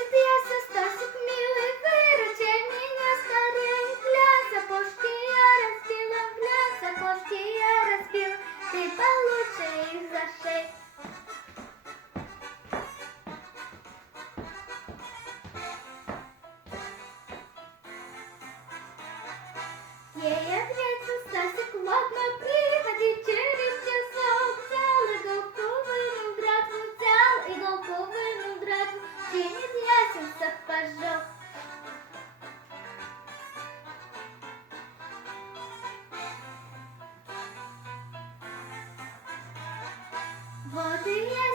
Значит, я Стасик милый, выручай меня скорей. Для сапожки я разбила, для сапожки я разбила. Ты получше их за шею. Ей ответил Стасик, ладно, приходи через часок. Взял иголку, вынул дратву, взял иголку, вынул дратву. Чинит ясен сапожок. Вот и я